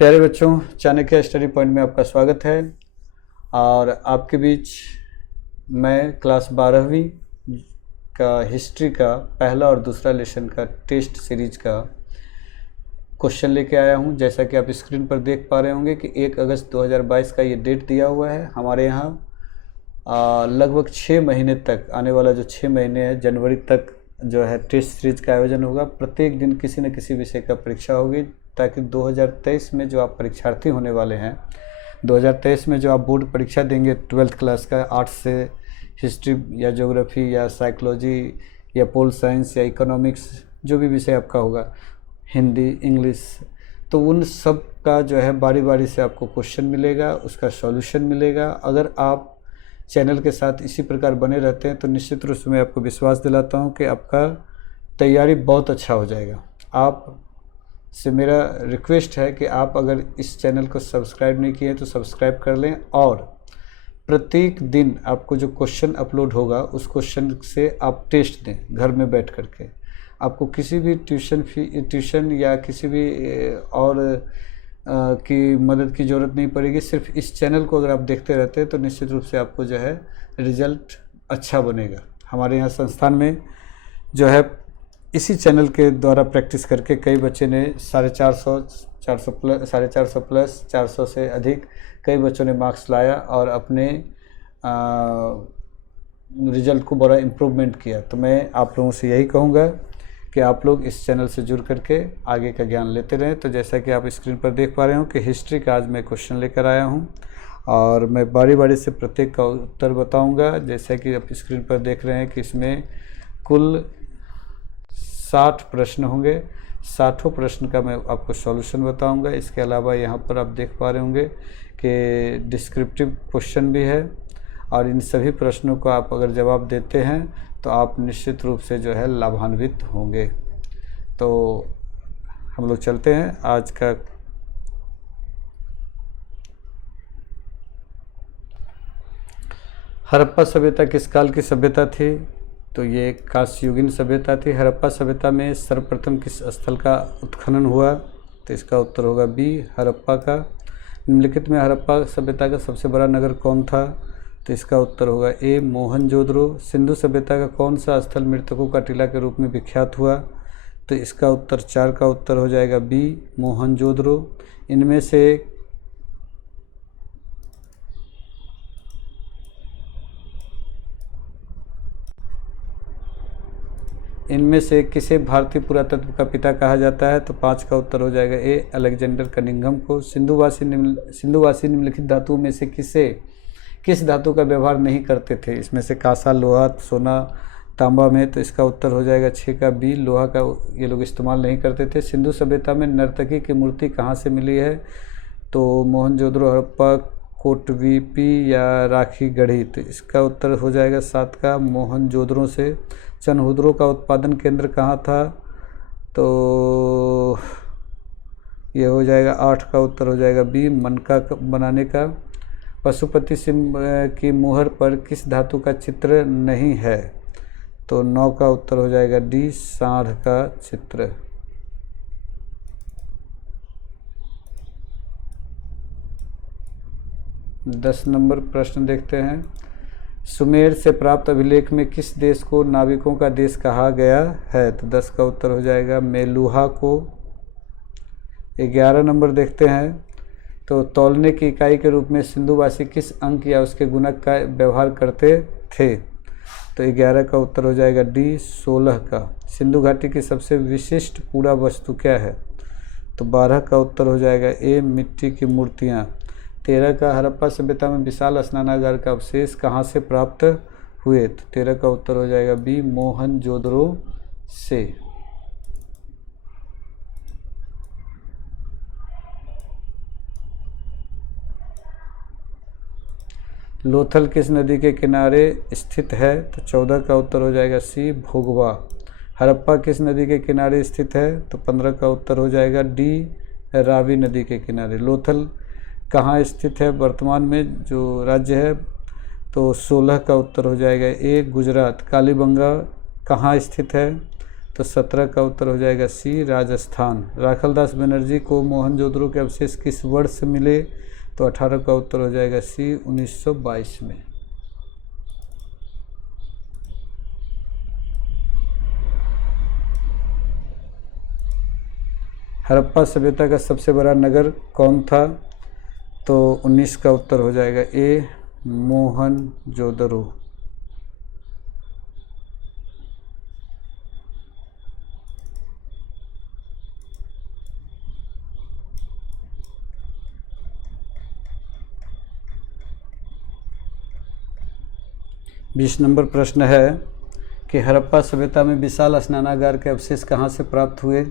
प्यारे बच्चों, Chanakya study point में आपका स्वागत है। और आपके बीच मैं क्लास 12वीं का हिस्ट्री का पहला और दूसरा लेसन का टेस्ट सीरीज का क्वेश्चन लेके आया हूं। जैसा कि आप स्क्रीन पर देख पा रहे होंगे कि 1 अगस्त 2022 का ये डेट दिया हुआ है। हमारे यहाँ लगभग 6 महीने तक, आने वाला जो 6 महीने है, जनवरी तक जो है टेस्ट सीरीज का आयोजन होगा। प्रत्येक दिन किसी न किसी विषय का परीक्षा होगी, ताकि 2023 में जो आप परीक्षार्थी होने वाले हैं, 2023 में जो आप बोर्ड परीक्षा देंगे 12th क्लास का, आर्ट्स से हिस्ट्री या ज्योग्राफी या साइकोलॉजी या पोल साइंस या इकोनॉमिक्स, जो भी विषय आपका होगा, हिंदी, इंग्लिश, तो उन सब का जो है बारी बारी से आपको क्वेश्चन मिलेगा, उसका सॉल्यूशन मिलेगा। अगर आप चैनल के साथ इसी प्रकार बने रहते हैं तो निश्चित रूप से मैं आपको विश्वास दिलाता हूं कि आपका तैयारी बहुत अच्छा हो जाएगा। आप से मेरा रिक्वेस्ट है कि आप अगर इस चैनल को सब्सक्राइब नहीं किए तो सब्सक्राइब कर लें, और प्रत्येक दिन आपको जो क्वेश्चन अपलोड होगा उस क्वेश्चन से आप टेस्ट दें घर में बैठ करके। आपको किसी भी ट्यूशन या किसी भी और की मदद की ज़रूरत नहीं पड़ेगी। सिर्फ इस चैनल को अगर आप देखते रहते हैं तो निश्चित रूप से आपको जो है रिज़ल्ट अच्छा बनेगा। हमारे यहाँ संस्थान में जो है इसी चैनल के द्वारा प्रैक्टिस करके कई बच्चे ने 450 प्लस 400 से अधिक कई बच्चों ने मार्क्स लाया और अपने रिज़ल्ट को बड़ा इम्प्रूवमेंट किया। तो मैं आप लोगों से यही कहूँगा कि आप लोग इस चैनल से जुड़ करके आगे का ज्ञान लेते रहें। तो जैसा कि आप स्क्रीन पर देख पा रहे हो कि हिस्ट्री का आज मैं क्वेश्चन लेकर आया हूं, और मैं बारी बारी से प्रत्येक का उत्तर बताऊंगा। जैसा कि आप स्क्रीन पर देख रहे हैं कि इसमें कुल 60 प्रश्न होंगे। 60 प्रश्न का मैं आपको सॉल्यूशन बताऊंगा। इसके अलावा यहाँ पर आप देख पा रहे होंगे कि डिस्क्रिप्टिव क्वेश्चन भी है, और इन सभी प्रश्नों को आप अगर जवाब देते हैं तो आप निश्चित रूप से जो है लाभान्वित होंगे। तो हम लोग चलते हैं आज का। हड़प्पा सभ्यता किस काल की सभ्यता थी? तो ये कांस्ययुगीन सभ्यता थी। हड़प्पा सभ्यता में सर्वप्रथम किस स्थल का उत्खनन हुआ? तो इसका उत्तर होगा बी, हड़प्पा का। निम्नलिखित में हड़प्पा सभ्यता का सबसे बड़ा नगर कौन था? तो इसका उत्तर होगा ए, मोहनजोदड़ो। सिंधु सभ्यता का कौन सा स्थल मृतकों का टीला के रूप में विख्यात हुआ? तो इसका उत्तर 4 का उत्तर हो जाएगा बी, मोहनजोदड़ो। इनमें से किसे भारतीय पुरातत्व का पिता कहा जाता है? तो 5 का उत्तर हो जाएगा ए, अलेक्जेंडर कनिंघम को। सिंधुवासी निम्नलिखित धातुओं में से किस धातु का व्यवहार नहीं करते थे? इसमें से कांसा, लोहा, सोना, तांबा में। तो इसका उत्तर हो जाएगा 6 का बी, लोहा का ये लोग इस्तेमाल नहीं करते थे। सिंधु सभ्यता में नर्तकी की मूर्ति कहाँ से मिली है? तो मोहनजोदड़ो, हड़प्पा, कोटवीपी या राखी गढ़ी। तो इसका उत्तर हो जाएगा 7 का, मोहनजोदड़ो से। चनहुदरों का उत्पादन केंद्र कहाँ था? तो ये हो जाएगा 8 का उत्तर हो जाएगा बी, मनका बनाने का। पशुपति सिंह की मुहर पर किस धातु का चित्र नहीं है? तो 9 का उत्तर हो जाएगा डी, सांड का चित्र। दस नंबर प्रश्न देखते हैं। सुमेर से प्राप्त अभिलेख में किस देश को नाविकों का देश कहा गया है? तो 10 का उत्तर हो जाएगा मेलुहा को। 11 नंबर देखते हैं। तो तौलने की इकाई के रूप में सिंधुवासी किस अंक या उसके गुणक का व्यवहार करते थे? तो 11 का उत्तर हो जाएगा डी, 16 का। सिंधु घाटी की सबसे विशिष्ट कूड़ा वस्तु क्या है? तो 12 का उत्तर हो जाएगा ए, मिट्टी की मूर्तियाँ। 13 का, हड़प्पा सभ्यता में विशाल स्नानागार का अवशेष कहाँ से प्राप्त हुए? तो 13 का उत्तर हो जाएगा बी, मोहनजोदड़ो से। लोथल किस नदी के किनारे स्थित है? तो 14 का उत्तर हो जाएगा सी, भोगवा। हड़प्पा किस नदी के किनारे स्थित है? तो 15 का उत्तर हो जाएगा डी, रावी नदी के किनारे। लोथल कहाँ स्थित है वर्तमान में जो राज्य है? तो 16 का उत्तर हो जाएगा ए, गुजरात। कालीबंगा कहाँ स्थित है? तो 17 का उत्तर हो जाएगा सी राजस्थान। राखलदास बनर्जी को मोहनजोदड़ो के अवशेष किस वर्ष मिले? तो 18 का उत्तर हो जाएगा सी 1922 में। हड़प्पा सभ्यता का सबसे बड़ा नगर कौन था? तो 19 का उत्तर हो जाएगा ए मोहनजोदड़ो। बीस नंबर प्रश्न है कि हड़प्पा सभ्यता में विशाल स्नानागार के अवशेष कहाँ से प्राप्त हुए?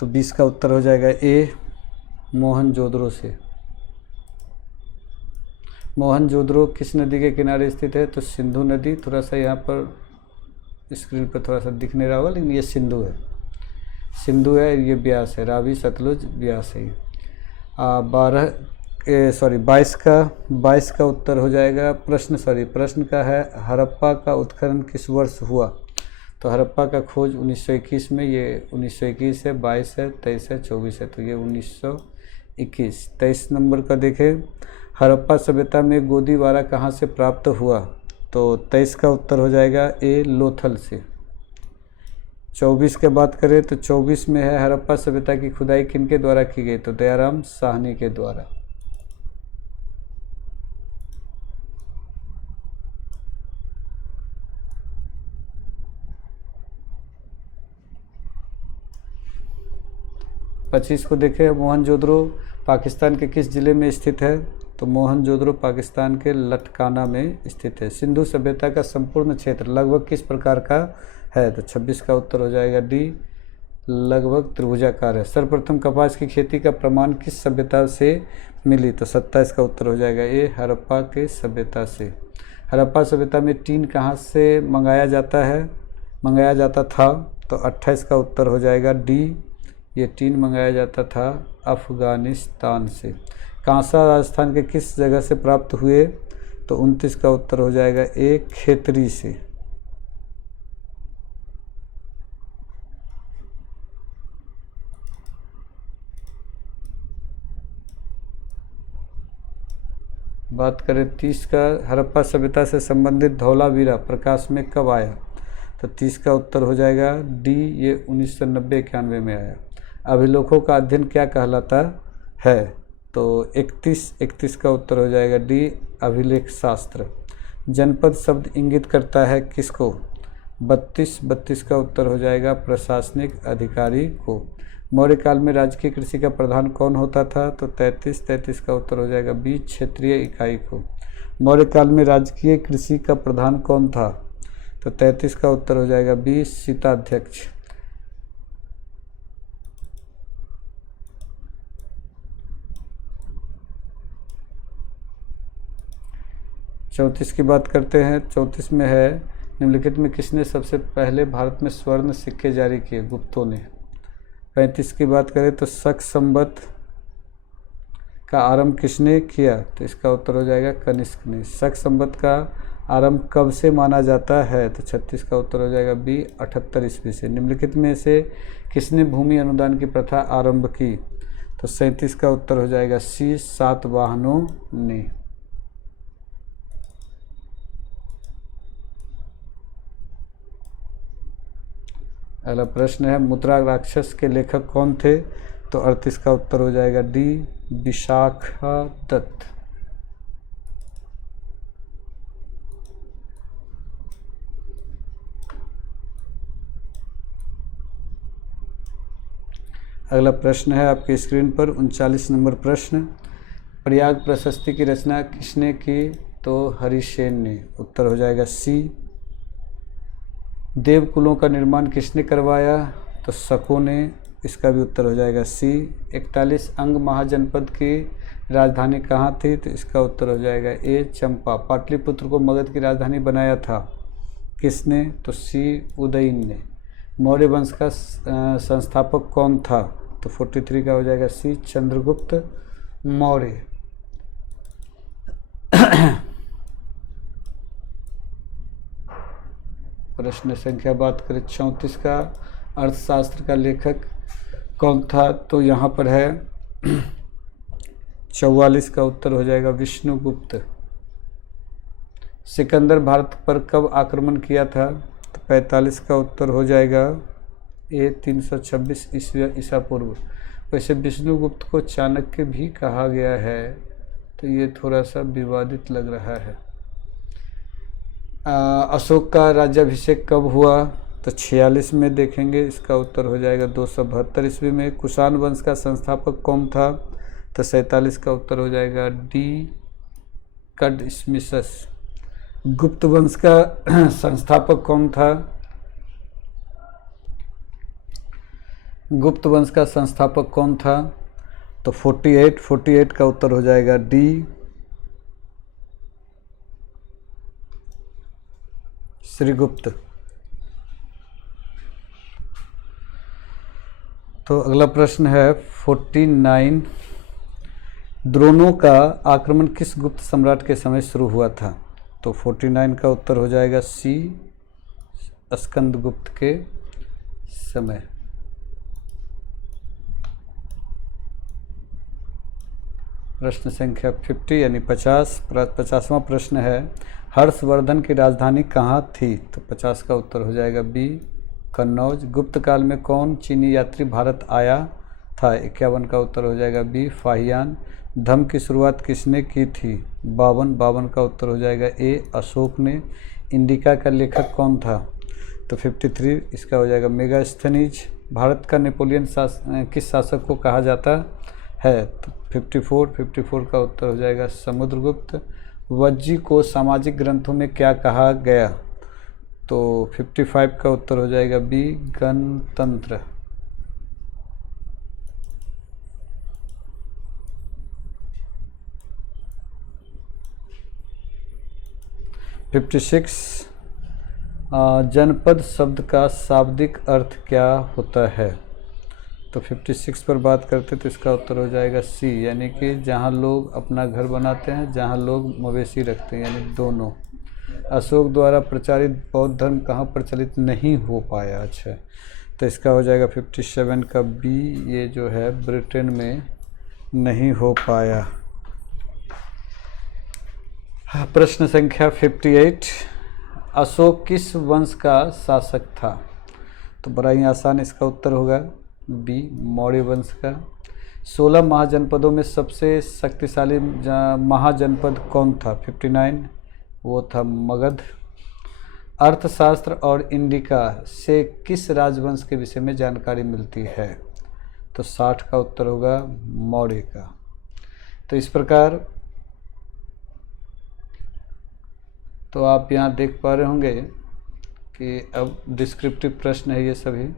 तो 20 का उत्तर हो जाएगा ए मोहनजोदड़ो से। मोहनजोदड़ो किस नदी के किनारे स्थित है? तो सिंधु नदी। थोड़ा सा यहाँ पर स्क्रीन पर थोड़ा सा दिख नहीं रहा होगा, लेकिन ये सिंधु है, सिंधु है, ये ब्यास है, रावी सतलुज ब्यास है। 22 का उत्तर हो जाएगा प्रश्न का है हड़प्पा का उत्खनन किस वर्ष हुआ? तो हड़प्पा का खोज 1921 में, ये 1921 है, 22 है, 23 है, 24 है, तो ये 1921। 23 नंबर का देखें, हड़प्पा सभ्यता में गोदीबारा कहाँ से प्राप्त हुआ? तो 23 का उत्तर हो जाएगा ए लोथल से। 24 के बात करें तो 24 में है हड़प्पा सभ्यता की खुदाई किनके द्वारा की गई? तो दयाराम साहनी के द्वारा। पच्चीस को देखें, मोहनजोदड़ो पाकिस्तान के किस जिले में स्थित है? तो मोहनजोदड़ो पाकिस्तान के लटकाना में स्थित है। सिंधु सभ्यता का संपूर्ण क्षेत्र लगभग किस प्रकार का है? तो 26 का उत्तर हो जाएगा डी लगभग त्रिभुजाकार है। सर्वप्रथम कपास की खेती का प्रमाण किस सभ्यता से मिली? तो 27 का उत्तर हो जाएगा ए हड़प्पा के सभ्यता से। हड़प्पा सभ्यता में टीन कहाँ से मंगाया जाता था? तो 28 का उत्तर हो जाएगा डी, ये टीन मंगाया जाता था अफ़गानिस्तान से। कांसा राजस्थान के किस जगह से प्राप्त हुए? तो 29 का उत्तर हो जाएगा ए खेतरी से। बात करें 30 का, हड़प्पा सभ्यता से संबंधित धौलावीरा प्रकाश में कब आया? तो 30 का उत्तर हो जाएगा डी, ये 1990-91 में आया। अभिलेखों का अध्ययन क्या कहलाता है? तो 31 का उत्तर हो जाएगा डी अभिलेख शास्त्र। जनपद शब्द इंगित करता है किसको? 32 का उत्तर हो जाएगा प्रशासनिक अधिकारी को। मौर्य काल में राजकीय कृषि का प्रधान कौन होता था? तो 33 का उत्तर हो जाएगा बी क्षेत्रीय इकाई को। मौर्य काल में राजकीय कृषि का प्रधान कौन था? तो 33 का उत्तर हो जाएगा बी सीताध्यक्ष। चौंतीस की बात करते हैं। 34 में है निम्नलिखित में किसने सबसे पहले भारत में स्वर्ण सिक्के जारी किए? गुप्तों ने। 35 की बात करें तो शक संवत का आरंभ किसने किया? तो इसका उत्तर हो जाएगा कनिष्क ने। शक संवत का आरंभ कब से माना जाता है? तो 36 का उत्तर हो जाएगा बी 78 ईस्वी से। निम्नलिखित में से किसने भूमि अनुदान की प्रथा आरंभ की? तो 37 का उत्तर हो जाएगा सी सातवाहनों ने। अगला प्रश्न है मुद्रा राक्षस के लेखक कौन थे? तो 38 का उत्तर हो जाएगा डी विशाखादत्त। अगला प्रश्न है आपकी स्क्रीन पर 39 नंबर प्रश्न, प्रयाग प्रशस्ति की रचना किसने की? तो हरिसेन ने। उत्तर हो जाएगा सी। देवकुलों का निर्माण किसने करवाया? तो शकों ने। इसका भी उत्तर हो जाएगा सी। 41 अंग महाजनपद की राजधानी कहाँ थी? तो इसका उत्तर हो जाएगा ए चंपा। पाटलिपुत्र को मगध की राजधानी बनाया था किसने? तो सी उदयन ने। मौर्य वंश का संस्थापक कौन था? तो 43 का हो जाएगा सी चंद्रगुप्त मौर्य। प्रश्न संख्या बात करें 34 का, अर्थशास्त्र का लेखक कौन था? तो यहाँ पर है 44 का उत्तर हो जाएगा विष्णुगुप्त। सिकंदर भारत पर कब आक्रमण किया था? तो 45 का उत्तर हो जाएगा ए 326 ईसा पूर्व। वैसे विष्णुगुप्त को चाणक्य भी कहा गया है, तो ये थोड़ा सा विवादित लग रहा है। अशोक का राज्याभिषेक कब हुआ? तो 46 में देखेंगे, इसका उत्तर हो जाएगा 272 ईस्वी में। कुषाण वंश का संस्थापक कौन था? तो 47 का उत्तर हो जाएगा डी कडस्मिसस। गुप्त वंश का संस्थापक कौन था? गुप्त वंश का संस्थापक कौन था? तो 48 का उत्तर हो जाएगा डी श्रीगुप्त। तो अगला प्रश्न है 49, द्रोणों का आक्रमण किस गुप्त सम्राट के समय शुरू हुआ था? तो 49 का उत्तर हो जाएगा सी स्कंदगुप्त के समय। प्रश्न संख्या 50 यानी 50वां प्रश्न है, हर्षवर्धन की राजधानी कहाँ थी? तो 50 का उत्तर हो जाएगा बी कन्नौज। गुप्त काल में कौन चीनी यात्री भारत आया था? 51 का उत्तर हो जाएगा बी फाहियान। धम्म की शुरुआत किसने की थी? 52 का उत्तर हो जाएगा ए अशोक ने। इंडिका का लेखक कौन था? तो 53 इसका हो जाएगा मेगास्थनीज। भारत का नेपोलियन किस शासक को कहा जाता है? तो 54 का उत्तर हो जाएगा समुद्रगुप्त। वज्जी को सामाजिक ग्रंथों में क्या कहा गया? तो 55 का उत्तर हो जाएगा बी गणतंत्र। 56 जनपद शब्द का शाब्दिक अर्थ क्या होता है? तो 56 पर बात करते तो इसका उत्तर हो जाएगा सी, यानी कि जहाँ लोग अपना घर बनाते हैं, जहाँ लोग मवेशी रखते हैं, यानी दोनों। अशोक द्वारा प्रचारित बौद्ध धर्म कहाँ प्रचलित नहीं हो पाया? अच्छा, तो इसका हो जाएगा 57 का बी, ये जो है ब्रिटेन में नहीं हो पाया। प्रश्न संख्या 58, अशोक किस वंश का शासक था? तो बड़ा ही आसान इसका उत्तर होगा बी मौर्य वंश का। 16 महाजनपदों में सबसे शक्तिशाली महाजनपद कौन था? 59 वो था मगध। अर्थशास्त्र और इंडिका से किस राजवंश के विषय में जानकारी मिलती है? तो 60 का उत्तर होगा मौर्य का। तो इस प्रकार तो आप यहाँ देख पा रहे होंगे कि अब डिस्क्रिप्टिव प्रश्न है ये सभी,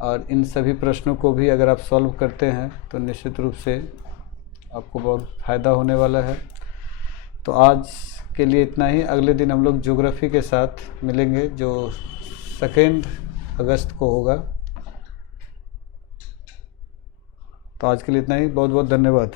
और इन सभी प्रश्नों को भी अगर आप सॉल्व करते हैं तो निश्चित रूप से आपको बहुत फ़ायदा होने वाला है। तो आज के लिए इतना ही। अगले दिन हम लोग ज्योग्राफी के साथ मिलेंगे जो 2 अगस्त को होगा। तो आज के लिए इतना ही। बहुत बहुत धन्यवाद।